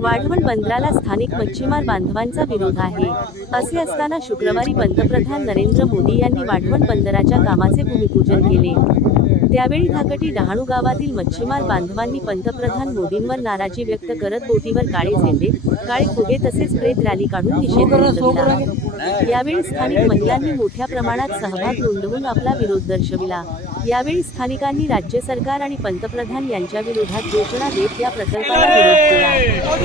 वाढवण बंदराला स्थानिक मच्छीमार बांधवांचा विरोध आहे. असे असताना शुक्रवारी पंतप्रधान नरेंद्र मोदी यांनी वाढवण बंदराच्या कामाचे भूमिपूजन केले. त्यावेळी धाकटी डहाणू गावातील मच्छीमार बांधवांनी पंतप्रधान मोदींवर नाराजी व्यक्त करत बोटीवर काळे झेंडे काळे फुगे तसेच प्रेत रॅली काढून निषेध नोंदवला यावेळी स्थानिक महिलांनी मोठ्या प्रमाणात सहभाग नोंदवून आपला विरोध दर्शविला. यावेळी स्थानिकांनी राज्य सरकार आणि पंतप्रधान यांच्या विरोधात घोषणा देत या प्रकल्पाला विरोध केला.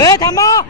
哎他妈。